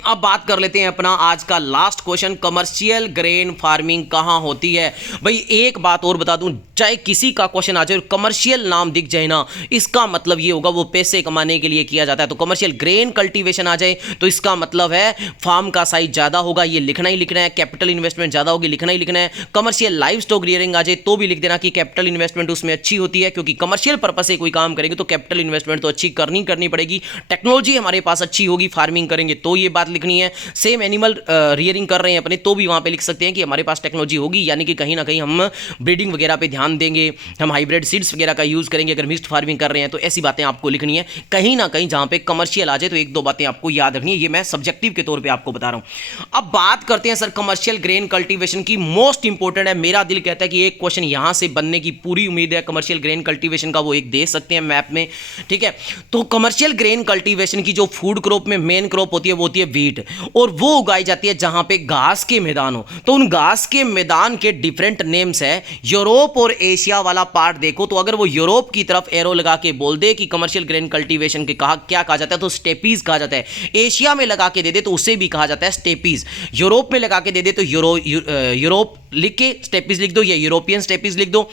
अब बात कर लेते हैं अपना आज का last question, commercial grain farming कहां होती है। भाई एक बात और बता दूं, चाहे किसी का क्वेश्चन आ जाए और कमर्शियल नाम दिख जाए ना, इसका मतलब ये होगा वो पैसे कमाने के लिए किया जाता है। तो कमर्शियल ग्रेन कल्टीवेशन आ जाए तो इसका मतलब है फार्म का साइज ज्यादा होगा, ये लिखना ही लिखना है। कैपिटल इन्वेस्टमेंट ज्यादा होगी, लिखना ही लिखना है। कमर्शियल लाइव स्टॉक रियरिंग आ जाए तो भी लिख देना कि कैपिटल इन्वेस्टमेंट उसमें अच्छी होती है, क्योंकि कमर्शियल पर्पज से कोई काम करेंगे तो कैपिटल इन्वेस्टमेंट तो अच्छी करनी पड़ेगी। टेक्नोलॉजी हमारे पास अच्छी होगी, फार्मिंग करेंगे तो ये बात लिखनी है। सेम एनिमल रियरिंग कर रहे हैं अपने तो भी वहां पे लिख सकते हैं कि हमारे पास टेक्नोलॉजी होगी, यानी कि कहीं ना कहीं हम ब्रीडिंग वगैरह पे ध्यान देंगे, हम हाइब्रिड सीड्स वगैरह का यूज करेंगे अगर मिक्स्ड फार्मिंग कर रहे हैं। तो ऐसी बातें आपको लिखनी है, कहीं ना कहीं जहां पे कमर्शियल आ जाए तो एक दो बातें आपको याद रखनी है, ये मैं सब्जेक्टिव के तौर पे आपको बता रहा हूं। अब बात करते हैं सर कमर्शियल ग्रेन कल्टीवेशन की, मोस्ट इंपॉर्टेंट है। मेरा दिल कहता है कि एक क्वेश्चन यहां से बनने की पूरी उम्मीद है कमर्शियल ग्रेन कल्टीवेशन का, वो एक दे सकते हैं मैप में। ठीक है, तो कमर्शियल ग्रेन कल्टीवेशन की जो फूड क्रॉप में मेन क्रॉप होती है वो होती है व्हीट, और वो उगाई जाती है जहां पे घास के मैदान हो। तो उन घास के मैदान के डिफरेंट नेम्स है। यूरोप और एशिया वाला पार्ट देखो, तो अगर वो यूरोप की तरफ एरो लगा के बोल दे कि कमर्शियल ग्रेन कल्टीवेशन के क्या कहा जाता है, तो स्टेपीज कहा जाता है। एशिया में लगा के दे दे तो उसे भी कहा जाता है स्टेपीज। यूरोप में लगा के दे दे तो यूरोप लिख के स्टेपीज लिख दो या यूरोपियन स्टेपीज लिख दो।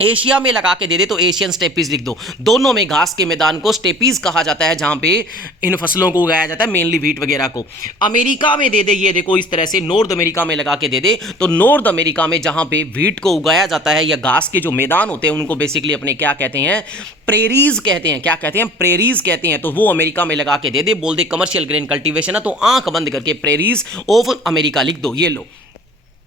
एशिया में लगा के दे दे तो एशियन स्टेपीज लिख दो। दोनों में घास के मैदान को स्टेपीज कहा जाता है, जहां पे इन फसलों को उगाया जाता है, मेनली व्हीट वगैरह को। अमेरिका में दे दे, ये देखो इस तरह से नॉर्थ अमेरिका में लगा के दे दे तो नॉर्थ अमेरिका में जहां पे व्हीट को उगाया जाता है या घास के जो मैदान होते हैं उनको बेसिकली अपने क्या कहते हैं, प्रेरीज कहते हैं। क्या कहते हैं, प्रेरीज कहते हैं। तो वो अमेरिका में लगा के दे दे, बोल दे कमर्शियल ग्रेन कल्टीवेशन है तो आंख बंद करके प्रेरीज ऑफ अमेरिका लिख दो, ये लो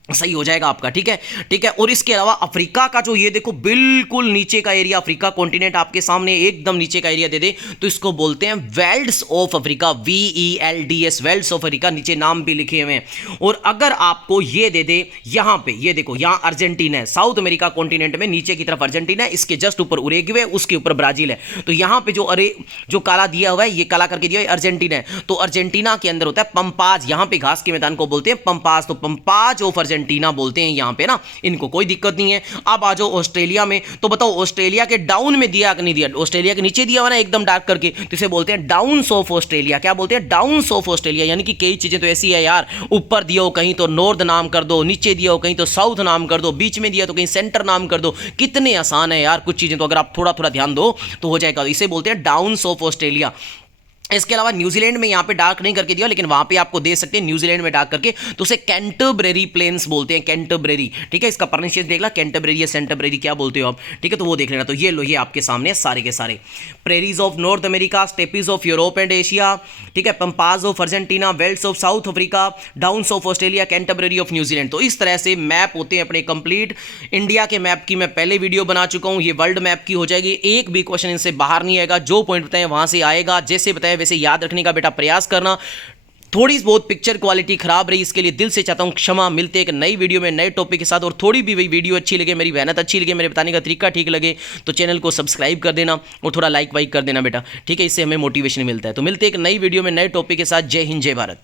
सही हो जाएगा आपका। ठीक है, ठीक है। और इसके अलावा अफ्रीका का जो ये देखो बिल्कुल नीचे का एरिया, अफ्रीका कॉन्टिनेंट आपके सामने एकदम नीचे का एरिया दे दे तो इसको बोलते हैं welds of Africa, VELDS, welds of Africa, नीचे नाम भी लिखे हुए हैं। और अगर आपको ये दे दे यहां पे, ये देखो यहां अर्जेंटीना है, साउथ अमेरिका कॉन्टिनेंट में नीचे की तरफ अर्जेंटीना है, इसके जस्ट ऊपर उरुग्वे, उसके ऊपर ब्राजील है। तो यहां पे जो काला दिया हुआ है, ये काला करके दिया है अर्जेंटीना है। तो अर्जेंटीना के अंदर होता है पंपाज, यहां पे घास के मैदान को बोलते हैं पंपाज। तो पंपाज ऑफ अर्जेंटीना बोलते हैं यहां पे ना, इनको कोई दिक्कत नहीं है। अब आ जाओ ऑस्ट्रेलिया में, तो बताओ ऑस्ट्रेलिया के डाउन में दिया कि नहीं दिया, ऑस्ट्रेलिया के नीचे दिया हुआ ना एकदम डार्क करके, तो इसे बोलते हैं डाउन्स ऑफ ऑस्ट्रेलिया। क्या बोलते हैं, डाउन्स ऑफ ऑस्ट्रेलिया। यानी कि कई चीजें तो ऐसी है यार, ऊपर दिया हो कहीं तो नॉर्थ नाम कर दो, नीचे दिया हो कहीं तो साउथ नाम कर दो, बीच में दिया तो कहीं सेंटर नाम कर दो। कितने आसान है यार कुछ चीजें, तो अगर आप थोड़ा थोड़ा ध्यान दो तो हो जाएगा। इसे बोलते हैं डाउन्स ऑफ ऑस्ट्रेलिया। इसके अलावा न्यूजीलैंड में यहां पे डार्क नहीं करके दिया, लेकिन वहां पे आपको दे सकते हैं न्यूजीलैंड में डार्क करके, तो उसे कैंटरबरी प्लेन्स बोलते हैं, कैंटरबरी। ठीक है, इसका प्रोनाउंसिएशन देख ला, कैंटरबरी या सेंटरबरी क्या बोलते हो आप। ठीक है, तो वो देख लेना। तो ये लो, ये आपके सामने सारे के सारे prairies of North America, steppes of Europe and Asia, ठीक है, pampas of Argentina, velds of South Africa, downs of Australia, Canterbury of New Zealand. तो इस तरह से मैप होते हैं अपने कंप्लीट। इंडिया के मैप की मैं पहले वीडियो बना चुका हूं, ये वर्ल्ड मैप की हो जाएगी। एक भी क्वेश्चन इनसे बाहर नहीं आएगा, जो पॉइंट बताए वहां से आएगा, जैसे बताया वैसे याद रखने का बेटा प्रयास करना। थोड़ी बहुत पिक्चर क्वालिटी खराब रही, इसके लिए दिल से चाहता हूँ क्षमा। मिलते एक नई वीडियो में नए टॉपिक के साथ, और थोड़ी भी वही वीडियो अच्छी लगे, मेरी मेहनत अच्छी लगे, मेरे बताने का तरीका ठीक लगे तो चैनल को सब्सक्राइब कर देना और थोड़ा लाइक वाइक कर देना बेटा, ठीक है, इससे हमें मोटिवेशन मिलता है। तो मिलते एक नई वीडियो में नए टॉपिक के साथ। जय हिंद, जय भारत।